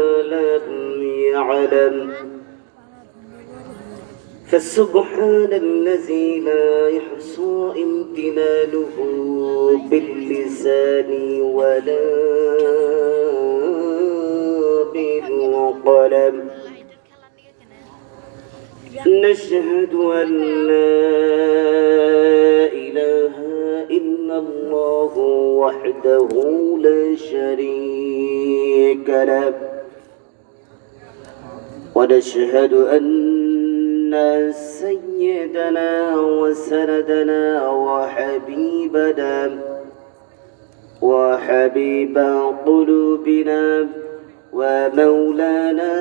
لم يعلم فسبحان الذي لا يحصى امتنانه باللسان ولا بالقلم. نشهد أن لا إله إلا الله وحده لا شريك له، ونشهد أن سيدنا وسندنا وحبيب قلوبنا ومولانا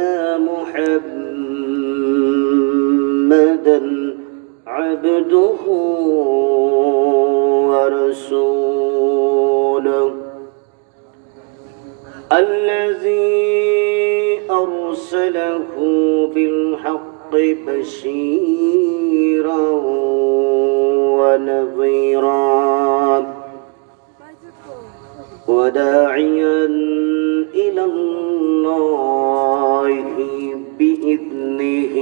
محمدا عبده ورسوله الذي أرسله بالحق بشيرا ونذيرا وداعيا إلى الله بإذنه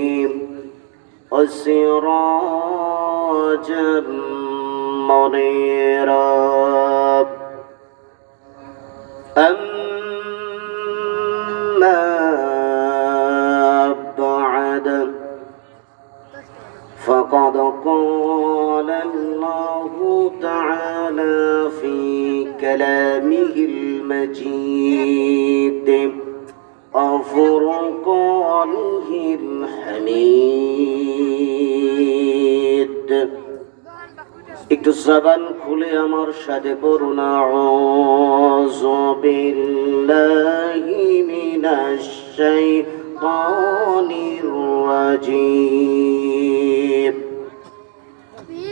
وسراجا منيرا. أما بعد فقد قال الله تعالى في كلامه المجيد وفرقانه الحميد। একটু জবান খুলে আমার সাথে পড়ুন আউযু বিল্লাহি মিনাশ শাইতানির রাজীম।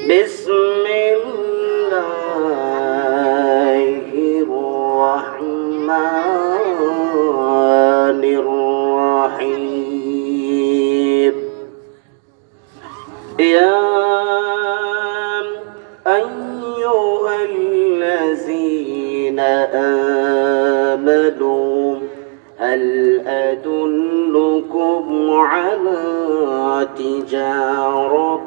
বিসমিল্লাহির রহমানির রহিম। ইয়া আইয়ুহাল্লাযীনা আমানু هل أدلكم على تجارة